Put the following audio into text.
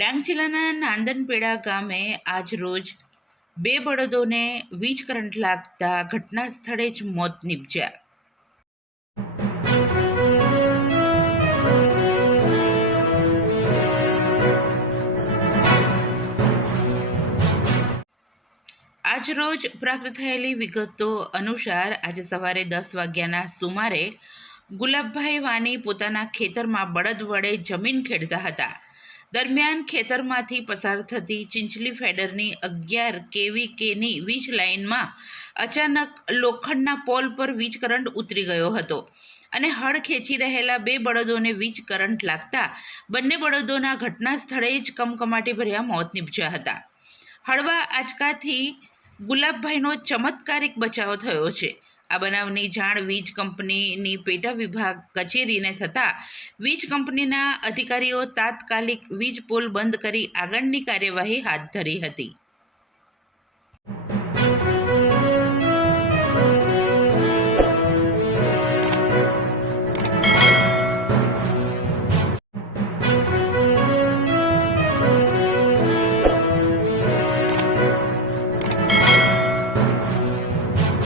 ડાંગ જિલ્લાના નાંદનપેડા ગામે આજરોજ બે બળદોને વીજ કરંટ લાગતા ઘટના સ્થળે જ મોત નીપજ્યા. આજરોજ પ્રાપ્ત થયેલી વિગતો અનુસાર આજે સવારે દસ વાગ્યાના સુમારે ગુલાબભાઈ વાની પોતાના ખેતરમાં બળદ વડે જમીન ખેડતા હતા. દરમિયાન ખેતરમાંથી પસાર થતી ચિંચલી ફેડરની અગિયાર કેવી કેની વીજ લાઇનમાં અચાનક લોખંડના પોલ પર વીજ કરંટ ઉતરી ગયો હતો અને હળ ખેંચી રહેલા બે બળદોને વીજ કરંટ લાગતા બંને બળદોના ઘટના સ્થળે જ કમકમાટી ભર્યા મોત નીપજ્યા હતા. હળવા આંચકાથી ગુલાબભાઈનો ચમત્કારિક બચાવ થયો છે. આ બનાવની જાણ વીજ કંપનીની પેટા વિભાગ કચેરીને થતાં વીજ કંપનીના અધિકારીઓ તાત્કાલિક વીજ પોલ બંધ કરી આગળની કાર્યવાહી હાથ ધરી હતી.